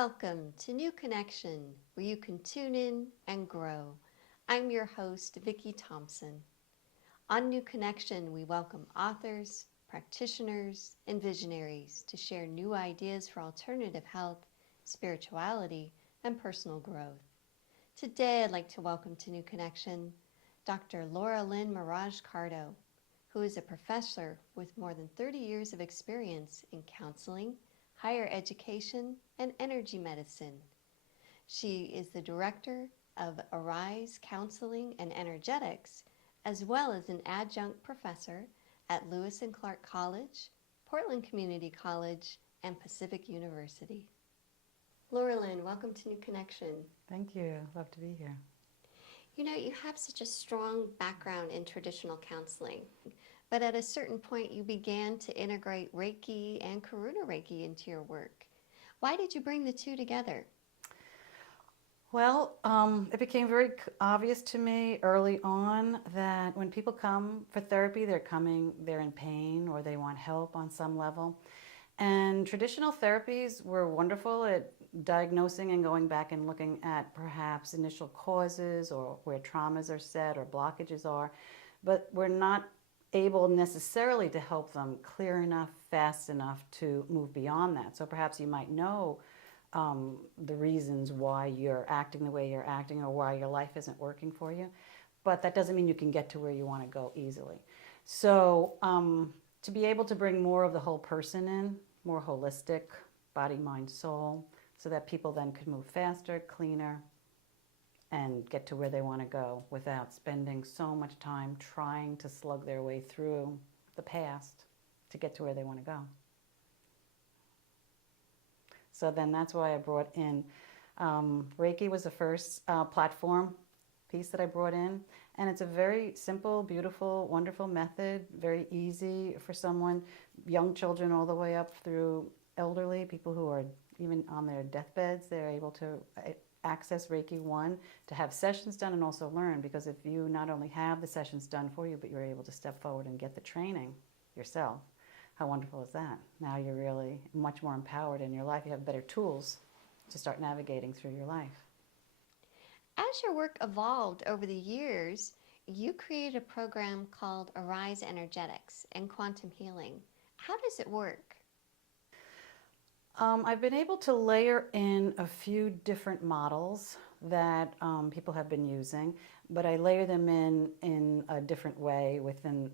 Welcome to New Connection, where you can tune in and grow. I'm your host, Vicki Thompson. On New Connection, we welcome authors, practitioners, and visionaries to share new ideas for alternative health, spirituality, and personal growth. Today, I'd like to welcome to New Connection Dr. Lorelynn Cardo, who is a professor with more than 30 years of experience in counseling, higher education, and energy medicine. She is the director of Arise Counseling and Energetics, as well as an adjunct professor at Lewis and Clark College, Portland Community College, and Pacific University. Lorelynn, welcome to New Connection. Thank you. Love to be here. You know, you have such a strong background in traditional counseling, but at a certain point you began to integrate Reiki and Karuna Reiki into your work. Why did you bring the two together? Well, it became very obvious to me early on that when people come for therapy, they're in pain or they want help on some level. And traditional therapies were wonderful at diagnosing and going back and looking at perhaps initial causes or where traumas are set or blockages are, but we're not able necessarily to help them clear enough, fast enough to move beyond that. So perhaps you might know the reasons why you're acting the way you're acting or why your life isn't working for you, but that doesn't mean you can get to where you want to go easily. So to be able to bring more of the whole person in, more holistic, body, mind, soul, so that people then could move faster, cleaner, and get to where they want to go without spending so much time trying to slug their way through the past to get to where they want to go. So then that's why I brought in Reiki was the first platform piece that I brought in. And it's a very simple, beautiful, wonderful method, very easy for someone, young children all the way up through elderly, people who are even on their deathbeds, they're able to access Reiki 1 to have sessions done and also learn, because if you not only have the sessions done for you, but you're able to step forward and get the training yourself, how wonderful is that? Now you're really much more empowered in your life. You have better tools to start navigating through your life. As your work evolved over the years, you created a program called Arise Energetics and Quantum Healing. How does it work? I've been able to layer in a few different models that people have been using, but I layer them in a different way within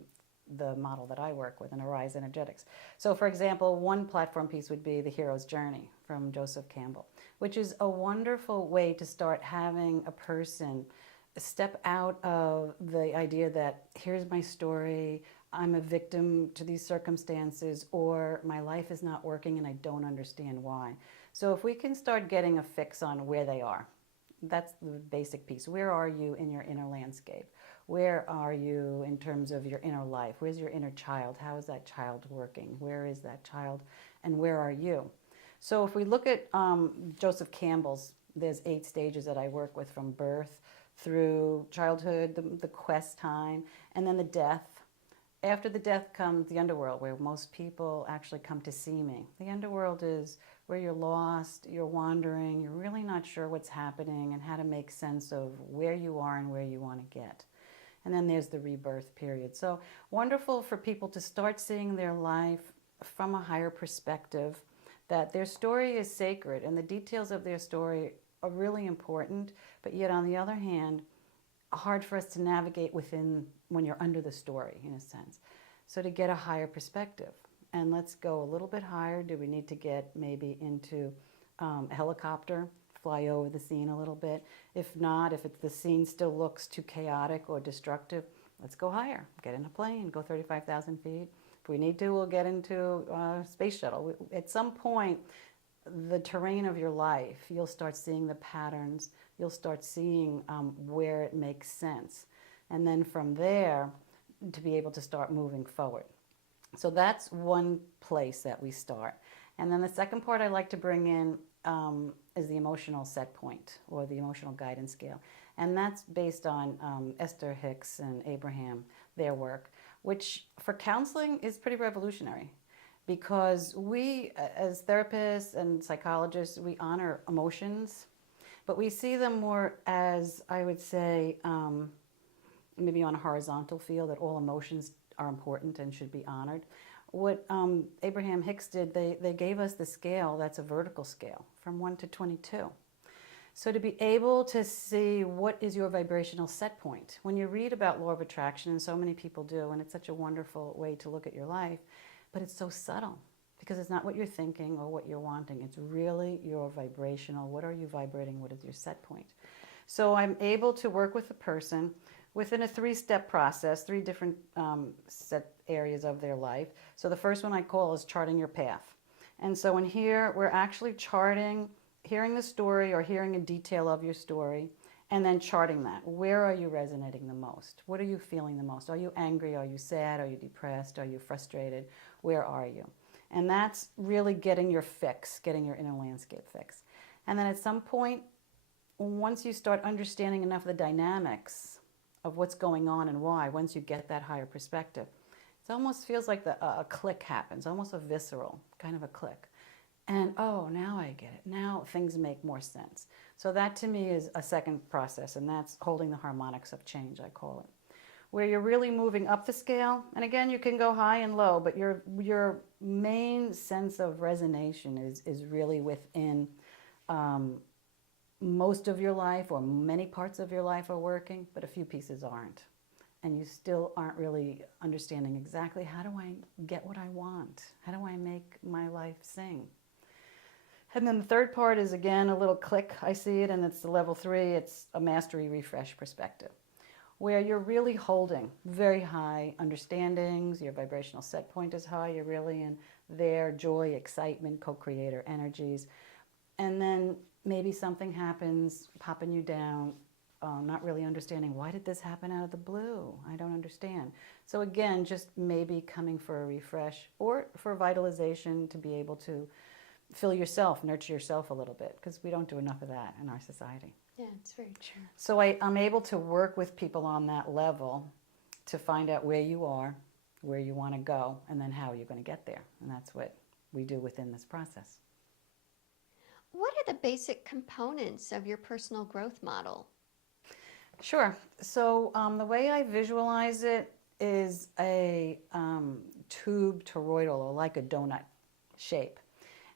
the model that I work with in Arise Energetics. So for example, one platform piece would be The Hero's Journey from Joseph Campbell, which is a wonderful way to start having a person step out of the idea that here's my story, I'm a victim to these circumstances, or my life is not working and I don't understand why. So if we can start getting a fix on where they are, that's the basic piece. Where are you in your inner landscape? Where are you in terms of your inner life? Where's your inner child? How is that child working? Where is that child? And where are you? So if we look at Joseph Campbell's, there's 8 stages that I work with, from birth through childhood, the quest time, and then the death. After the death comes the underworld, where most people actually come to see me. The underworld is where you're lost, you're wandering, you're really not sure what's happening and how to make sense of where you are and where you want to get. And then there's the rebirth period. So wonderful for people to start seeing their life from a higher perspective, that their story is sacred and the details of their story are really important, but yet on the other hand, hard for us to navigate within when you're under the story, in a sense. So to get a higher perspective, and let's go a little bit higher. Do we need to get maybe into a helicopter, fly over the scene a little bit? If not, if the scene still looks too chaotic or destructive, let's go higher. Get in a plane, go 35,000 feet. If we need to, we'll get into a space shuttle. At some point, the terrain of your life, you'll start seeing the patterns, you'll start seeing where it makes sense. And then from there, to be able to start moving forward. So that's one place that we start. And then the second part I like to bring in is the emotional set point, or the emotional guidance scale. And that's based on Esther Hicks and Abraham, their work, which for counseling is pretty revolutionary. because we, as therapists and psychologists, we honor emotions, but we see them more as, I would say, maybe on a horizontal field, that all emotions are important and should be honored. What Abraham Hicks did, they gave us the scale that's a vertical scale from 1 to 22. So to be able to see what is your vibrational set point. When you read about law of attraction, and so many people do, and it's such a wonderful way to look at your life, but it's so subtle because it's not what you're thinking or what you're wanting. It's really your vibrational, what are you vibrating, what is your set point. So I'm able to work with a person within a 3-step process, 3 different set areas of their life. So the first one I call is charting your path. And so in here, we're actually charting, hearing the story or hearing a detail of your story, and then charting that. Where are you resonating the most? What are you feeling the most? Are you angry? Are you sad? Are you depressed? Are you frustrated? Where are you? And that's really getting your fix, getting your inner landscape fix. And then at some point, once you start understanding enough of the dynamics of what's going on and why, once you get that higher perspective, it almost feels like a click happens, almost a visceral kind of a click. And oh, now I get it. Now things make more sense. So that to me is a second process, and that's holding the harmonics of change, I call it. Where you're really moving up the scale, and again, you can go high and low, but your main sense of resonation is really within most of your life, or many parts of your life are working, but a few pieces aren't. And you still aren't really understanding exactly, how do I get what I want? How do I make my life sing? And then the third part is, again, a little click. I see it, and it's the level 3. It's a mastery refresh perspective, where you're really holding very high understandings. Your vibrational set point is high. You're really in their joy, excitement, co-creator energies. And then maybe something happens, popping you down, not really understanding, why did this happen out of the blue? I don't understand. So again, just maybe coming for a refresh or for vitalization, to be able to fill yourself, nurture yourself a little bit, because we don't do enough of that in our society. Yeah, it's very true. So I'm able to work with people on that level to find out where you are, where you want to go, and then how you're going to get there. And that's what we do within this process. What are the basic components of your personal growth model? Sure. So the way I visualize it is a tube toroidal, or like a donut shape.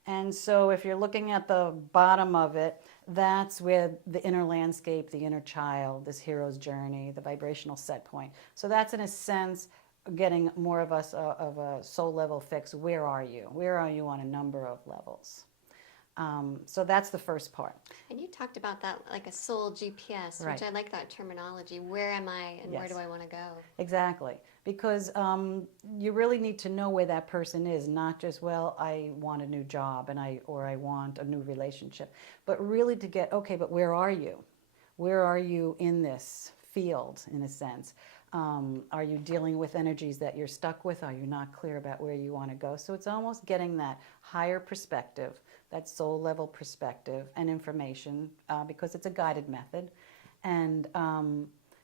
And so if you're looking at the bottom of it, that's where the inner landscape, the inner child, this hero's journey, the vibrational set point. So that's, in a sense, getting more of us of a soul level fix. Where are you? Where are you on a number of levels? So that's the first part. And you talked about that like a soul GPS, Right. which I like that terminology. Where am I and where Yes. do I want to go? Exactly. Because you really need to know where that person is, not just, well, I want a new job or I want a new relationship, but really to get, okay, but where are you? Where are you in this field, in a sense? Are you dealing with energies that you're stuck with? Are you not clear about where you want to go? So it's almost getting that higher perspective, that soul level perspective and information, because it's a guided method. And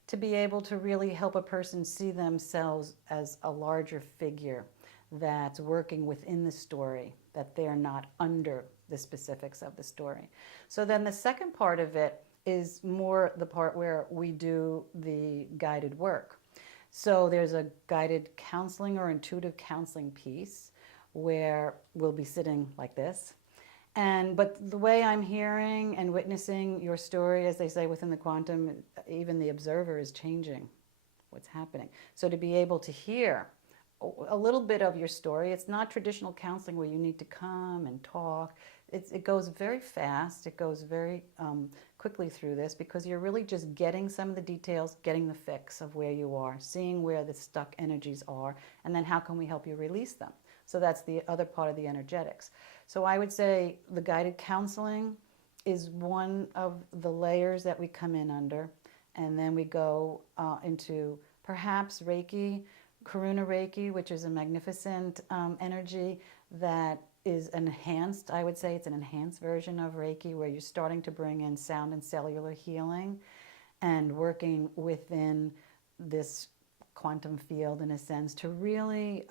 to be able to really help a person see themselves as a larger figure that's working within the story, that they're not under the specifics of the story. So then the second part of it is more the part where we do the guided work. So there's a guided counseling or intuitive counseling piece where we'll be sitting like this. But the way I'm hearing and witnessing your story, as they say within the quantum, even the observer is changing what's happening. So to be able to hear a little bit of your story, it's not traditional counseling where you need to come and talk. It goes very fast. It goes very quickly through this, because you're really just getting some of the details, getting the fix of where you are, seeing where the stuck energies are, and then how can we help you release them. So that's the other part of the energetics. So I would say the guided counseling is one of the layers that we come in under. And then we go into perhaps Reiki, Karuna Reiki, which is a magnificent energy that is enhanced. I would say it's an enhanced version of Reiki, where you're starting to bring in sound and cellular healing and working within this quantum field in a sense to really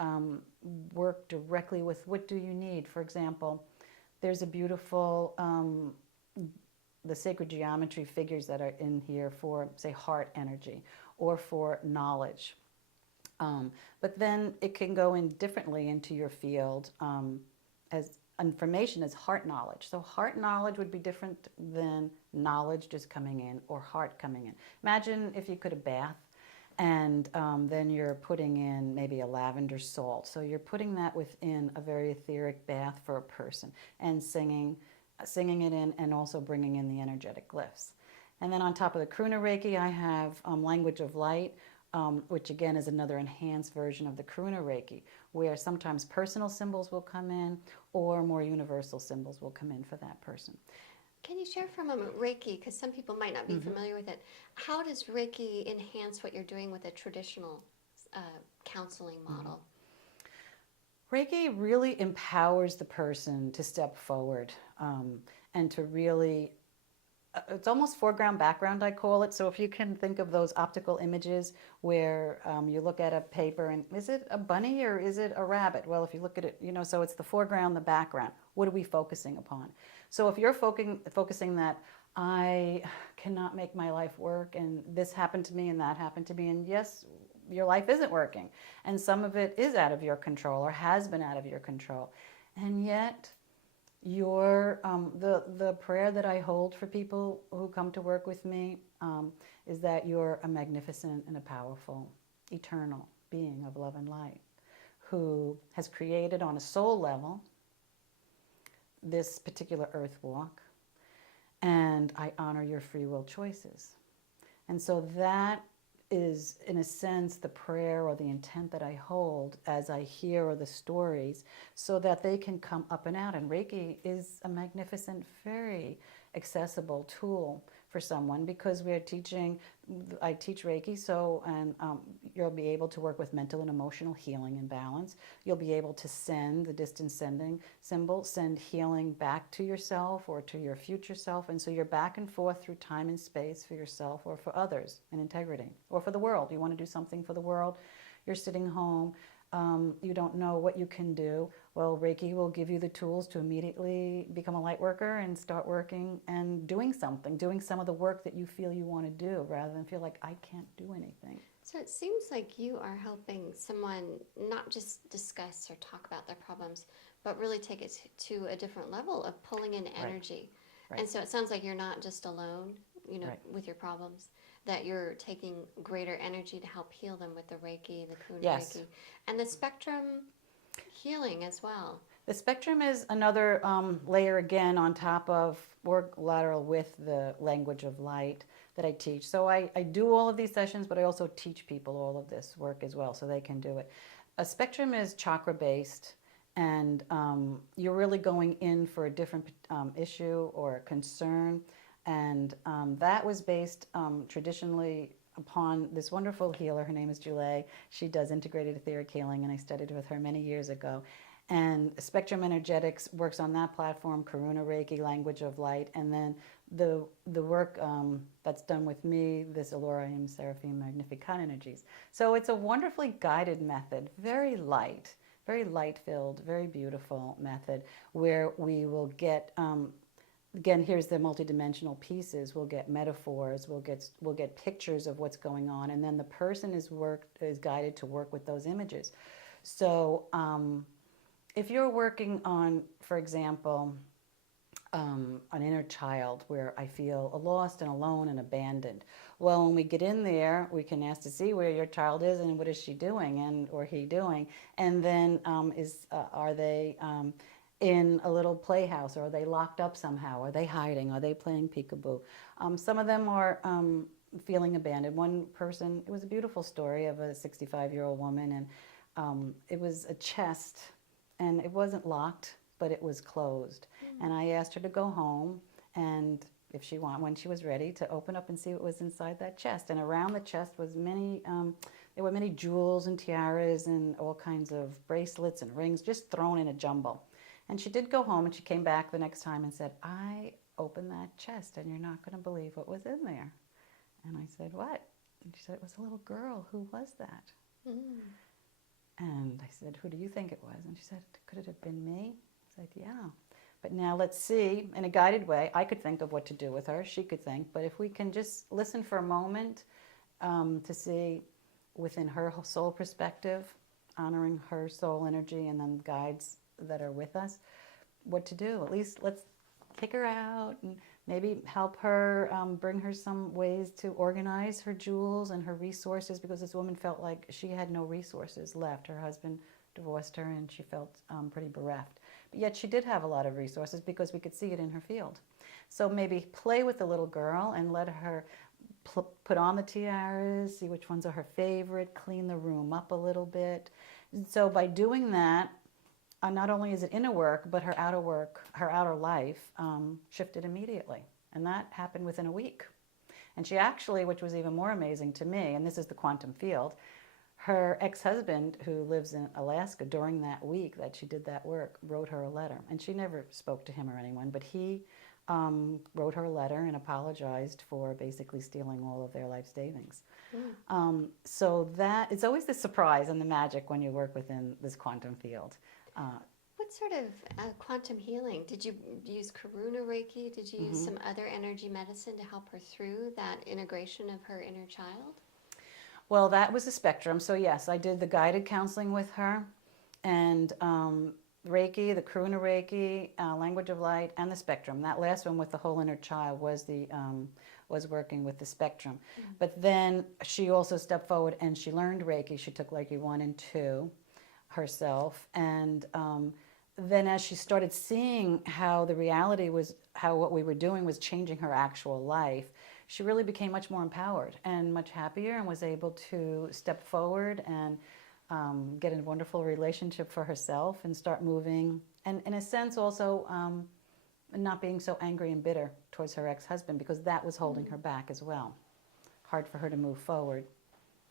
work directly with what do you need. For example, there's a beautiful, the sacred geometry figures that are in here for, say, heart energy or for knowledge. But then it can go in differently into your field as information as heart knowledge. So heart knowledge would be different than knowledge just coming in or heart coming in. Imagine if you could a bath and then you're putting in maybe a lavender salt. So you're putting that within a very etheric bath for a person and singing it in and also bringing in the energetic glyphs. And then on top of the Karuna Reiki, I have language of light, which again is another enhanced version of the Karuna Reiki, where sometimes personal symbols will come in or more universal symbols will come in for that person. Can you share for a moment Reiki, because some people might not be familiar with it. How does Reiki enhance what you're doing with a traditional counseling model? Reiki really empowers the person to step forward and to really, it's almost foreground, background, I call it. So if you can think of those optical images where you look at a paper and is it a bunny or is it a rabbit? Well, if you look at it, so it's the foreground, the background. What are we focusing upon? So if you're focusing that I cannot make my life work and this happened to me and that happened to me, and yes, your life isn't working and some of it is out of your control or has been out of your control, and yet your the prayer that I hold for people who come to work with me is that you're a magnificent and a powerful eternal being of love and light who has created on a soul level this particular earth walk, and I honor your free will choices. And so that is, in a sense, the prayer or the intent that I hold as I hear the stories so that they can come up and out. And Reiki is a magnificent, very accessible tool for someone because I teach Reiki, and you'll be able to work with mental and emotional healing and balance. You'll be able to send the distance sending symbol, send healing back to yourself or to your future self. And so you're back and forth through time and space for yourself or for others in integrity or for the world. You want to do something for the world. You're sitting home. You don't know what you can do. Well, Reiki will give you the tools to immediately become a light worker and start working and doing some of the work that you feel you want to do rather than feel like I can't do anything. So it seems like you are helping someone not just discuss or talk about their problems, but really take it to a different level of pulling in energy. Right. And so it sounds like you're not just alone, with your problems, that you're taking greater energy to help heal them with the Reiki, the Karuna Reiki, and the spectrum healing as well. The spectrum is another layer again on top of or lateral with the language of light that I teach. So I do all of these sessions, but I also teach people all of this work as well so they can do it. A spectrum is chakra based, and you're really going in for a different issue or concern. And that was based traditionally upon this wonderful healer. Her name is Julie. She does integrated etheric healing, and I studied with her many years ago. And Spectrum Energetics works on that platform, Karuna Reiki, Language of Light, and then the work that's done with me, this Elorium, Seraphim, Magnificat energies. So it's a wonderfully guided method, very light-filled, very beautiful method, where we will get again, here's the multidimensional pieces. We'll get metaphors. We'll get pictures of what's going on, and then the person is guided to work with those images. So if you're working on, for example, an inner child where I feel lost and alone and abandoned, well, when we get in there, we can ask to see where your child is and what is she doing or he doing, and then are they in a little playhouse, or are they locked up somehow? Are they hiding? Are they playing peekaboo? Some of them are feeling abandoned. One person, it was a beautiful story of a 65-year-old woman, and it was a chest, and it wasn't locked, but it was closed. And I asked her to go home, and when she was ready, to open up and see what was inside that chest. And around the chest was there were many jewels and tiaras and all kinds of bracelets and rings, just thrown in a jumble. And she did go home, and she came back the next time and said, I opened that chest, and you're not going to believe what was in there. And I said, what? And she said, it was a little girl. Who was that? Mm. And I said, who do you think it was? And she said, could it have been me? I said, yeah. But now let's see, in a guided way, I could think of what to do with her. She could think. But if we can just listen for a moment to see within her soul perspective, honoring her soul energy and then guides that are with us, what to do. At least let's kick her out and maybe help her, bring her some ways to organize her jewels and her resources, because this woman felt like she had no resources left. Her husband divorced her and she felt pretty bereft. But yet she did have a lot of resources because we could see it in her field. So maybe play with the little girl and let her put on the tiaras, see which ones are her favorite, clean the room up a little bit. And so by doing that, not only is it inner work, but her outer work, her outer life shifted immediately. And that happened within a week. And she actually, which was even more amazing to me, and this is the quantum field, her ex-husband, who lives in Alaska, during that week that she did that work, wrote her a letter. And she never spoke to him or anyone, but he wrote her a letter and apologized for basically stealing all of their life savings. So that, it's always the surprise and the magic when you work within this quantum field. What sort of quantum healing? Did you use Karuna Reiki? Did you use some other energy medicine to help her through that integration of her inner child? Well, that was a spectrum. So yes, I did the guided counseling with her, and Reiki, the Karuna Reiki, language of light, and the spectrum. That last one with the whole inner child was the was working with the spectrum. But then she also stepped forward and she learned Reiki. She took Reiki 1 and 2 herself, and then as she started seeing how the reality was, how what we were doing was changing her actual life, she really became much more empowered and much happier, and was able to step forward and get a wonderful relationship for herself and start moving, and in a sense also not being so angry and bitter towards her ex-husband, because that was holding her back as well. Hard for her to move forward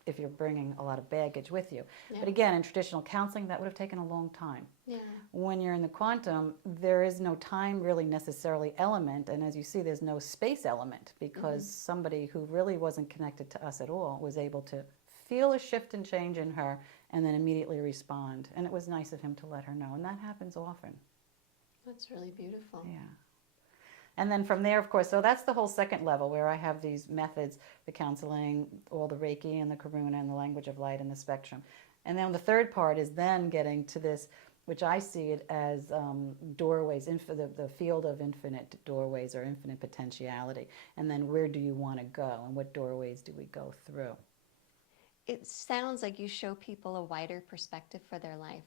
if you're bringing a lot of baggage with you. Yeah. But again, in traditional counseling, that would have taken a long time. Yeah. When you're in the quantum, there is no time really necessarily element, and as you see, there's no space element, because somebody who really wasn't connected to us at all was able to feel a shift and change in her and then immediately respond. And it was nice of him to let her know, and that happens often. That's really beautiful. Yeah. And then from there, of course, so that's the whole second level, where I have these methods, the counseling, all the Reiki and the Karuna and the language of light and the spectrum. And then the third part is then getting to this, which I see it as doorways, the field of infinite doorways or infinite potentiality. And then where do you want to go, and what doorways do we go through? It sounds like you show people a wider perspective for their life.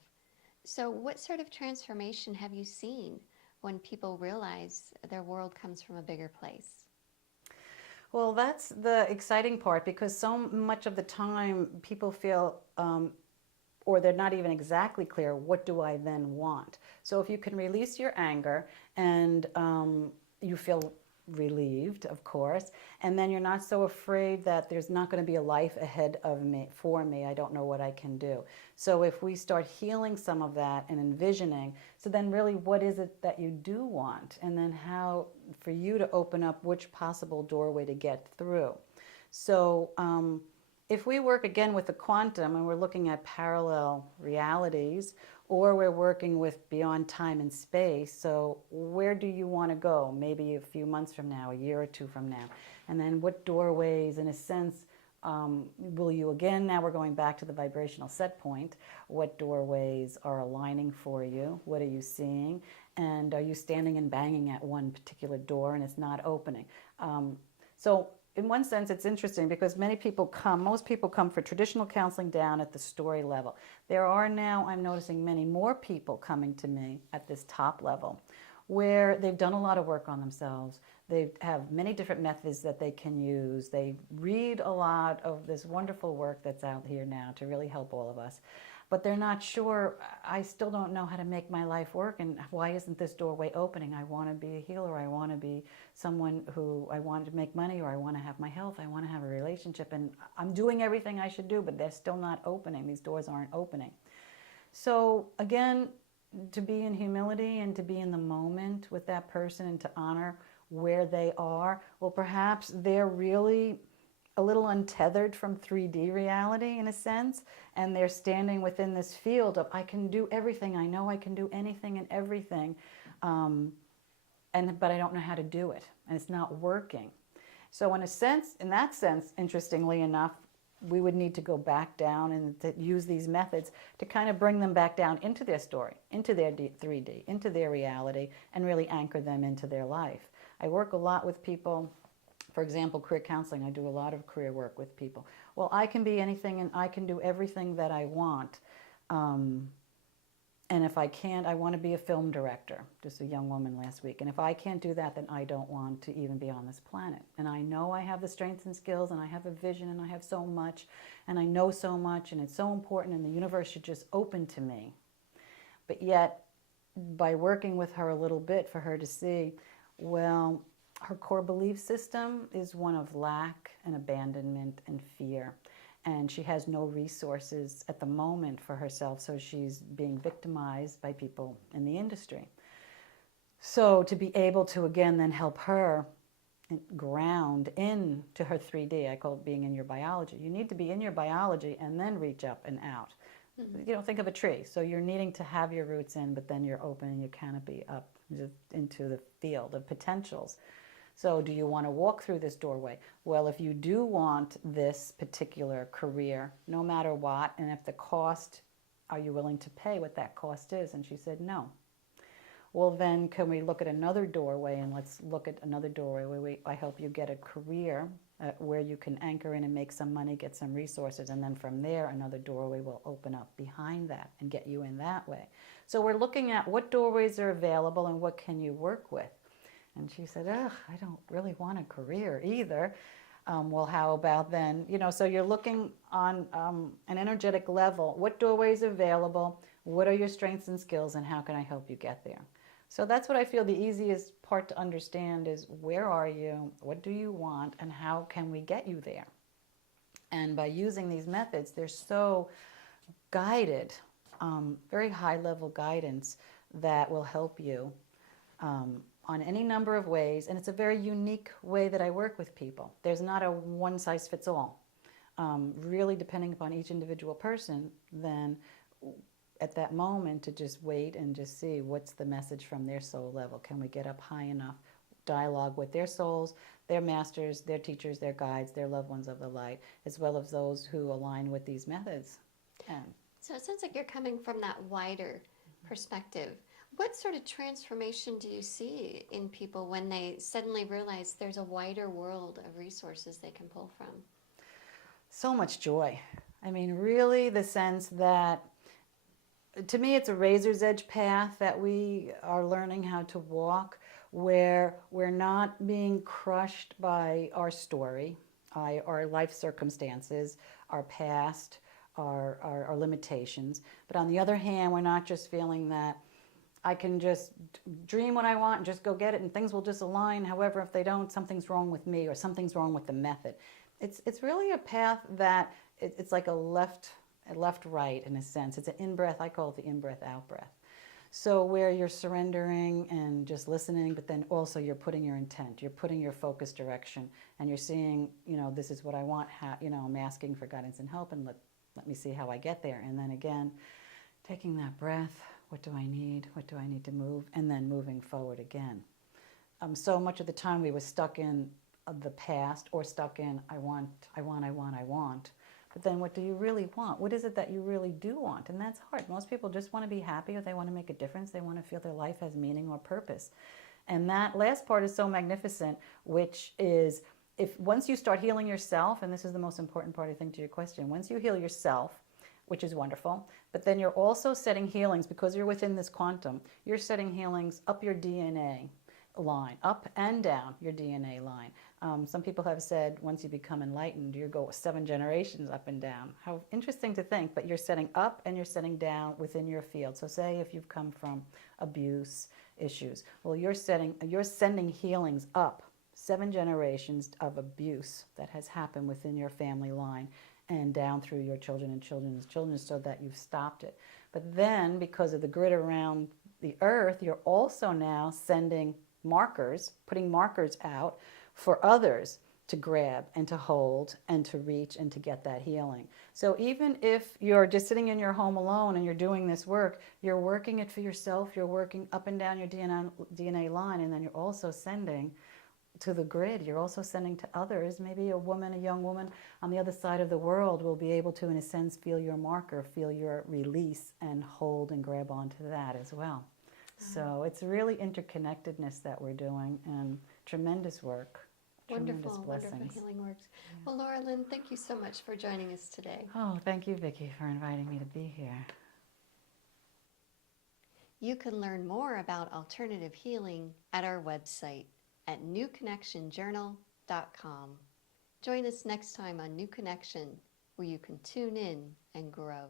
So what sort of transformation have you seen when people realize their world comes from a bigger place? Well, that's the exciting part, because so much of the time people feel, or they're not even exactly clear, what do I then want? So if you can release your anger and you feel relieved, of course, and then you're not so afraid that there's not going to be a life ahead of me, for me, I don't know what I can do. So if we start healing some of that and envisioning, so then really what is it that you do want, and then how for you to open up which possible doorway to get through. So if we work again with the quantum and we're looking at parallel realities, or we're working with beyond time and space, so where do you want to go? Maybe a few months from now, a year or two from now. And then what doorways, in a sense, will you, again, now we're going back to the vibrational set point, what doorways are aligning for you? What are you seeing? And are you standing and banging at one particular door and it's not opening? So in one sense, it's interesting because most people come for traditional counseling down at the story level. There are now, I'm noticing, many more people coming to me at this top level where they've done a lot of work on themselves. They have many different methods that they can use. They read a lot of this wonderful work that's out here now to really help all of us. But they're not sure, I still don't know how to make my life work, and why isn't this doorway opening? I want to be a healer, I want to be someone who, I want to make money, or I want to have my health, I want to have a relationship, and I'm doing everything I should do, but they're still not opening. These doors aren't opening. So again, to be in humility and to be in the moment with that person and to honor where they are. Well, perhaps they're really a little untethered from 3D reality in a sense, and they're standing within this field of I can do everything, I know I can do anything and everything, but I don't know how to do it, and it's not working. So in that sense, interestingly enough, we would need to go back down and to use these methods to kind of bring them back down into their story, into their 3D, into their reality, and really anchor them into their life. I work a lot with people. For example, career counseling, I do a lot of career work with people. Well, I can be anything and I can do everything that I want. And if I can't, I want to be a film director, just a young woman last week. And if I can't do that, then I don't want to even be on this planet. And I know I have the strengths and skills, and I have a vision, and I have so much, and I know so much, and it's so important, and the universe should just open to me. But yet, by working with her a little bit for her to see, well, her core belief system is one of lack and abandonment and fear. And she has no resources at the moment for herself, so she's being victimized by people in the industry. So to be able to, again, then help her ground into her 3D, I call it being in your biology. You need to be in your biology and then reach up and out. Mm-hmm. Think of a tree. So you're needing to have your roots in, but then you're opening your canopy up into the field of potentials. So do you want to walk through this doorway? Well, if you do want this particular career, no matter what, and if the cost, are you willing to pay what that cost is? And she said, no. Well, then can we look at another doorway, and let's look at another doorway where I help you get a career where you can anchor in and make some money, get some resources, and then from there, another doorway will open up behind that and get you in that way. So we're looking at what doorways are available and what can you work with. And she said, ugh, I don't really want a career either. Well, how about then, so you're looking on an energetic level, what doorways are available, what are your strengths and skills, and how can I help you get there? So that's what I feel the easiest part to understand is where are you, what do you want, and how can we get you there? And by using these methods, they're so guided, very high level guidance that will help you on any number of ways, and it's a very unique way that I work with people. There's not a one-size-fits-all. Really depending upon each individual person, then at that moment to just wait and just see what's the message from their soul level. Can we get up high enough, dialogue with their souls, their masters, their teachers, their guides, their loved ones of the light, as well as those who align with these methods. So it sounds like you're coming from that wider perspective. What sort of transformation do you see in people when they suddenly realize there's a wider world of resources they can pull from? So much joy. I mean, really the sense that, to me, it's a razor's edge path that we are learning how to walk, where we're not being crushed by our story, our life circumstances, our past, our limitations. But on the other hand, we're not just feeling that I can just dream what I want and just go get it and things will just align. However, if they don't, something's wrong with me or something's wrong with the method. It's really a path that it's like a left-right in a sense. It's an in-breath. I call it the in-breath, out-breath. So where you're surrendering and just listening, but then also you're putting your intent, you're putting your focus direction, and you're seeing, this is what I want, I'm asking for guidance and help, and let me see how I get there. And then again, taking that breath. What do I need? What do I need to move? And then moving forward again. So much of the time we were stuck in the past or stuck in I want. But then what do you really want? What is it that you really do want? And that's hard. Most people just want to be happy, or they want to make a difference. They want to feel their life has meaning or purpose. And that last part is so magnificent, which is once you start healing yourself, and this is the most important part, I think, to your question, once you heal yourself, which is wonderful, but then you're also setting healings, because you're within this quantum, you're setting healings up your DNA line, up and down your DNA line. Some people have said once you become enlightened, you go 7 generations up and down. How interesting to think, but you're setting up and you're setting down within your field. So say if you've come from abuse issues, well, you're sending healings up 7 generations of abuse that has happened within your family line, and down through your children and children's children, so that you've stopped it. But then, because of the grid around the earth, you're also now sending markers, putting markers out for others to grab and to hold and to reach and to get that healing. So even if you're just sitting in your home alone and you're doing this work, you're working it for yourself, you're working up and down your DNA line, and then you're also sending to the grid, you're also sending to others. Maybe a woman, a young woman on the other side of the world will be able to, in a sense, feel your marker, feel your release, and hold and grab onto that as well. So it's really interconnectedness that we're doing, and tremendous work. Tremendous Wonderful, blessings. wonderful healing works. Well, Lorelynn, thank you so much for joining us today. Oh, thank you, Vicki, for inviting me to be here. You can learn more about alternative healing at our website at newconnectionjournal.com. Join us next time on New Connection, where you can tune in and grow.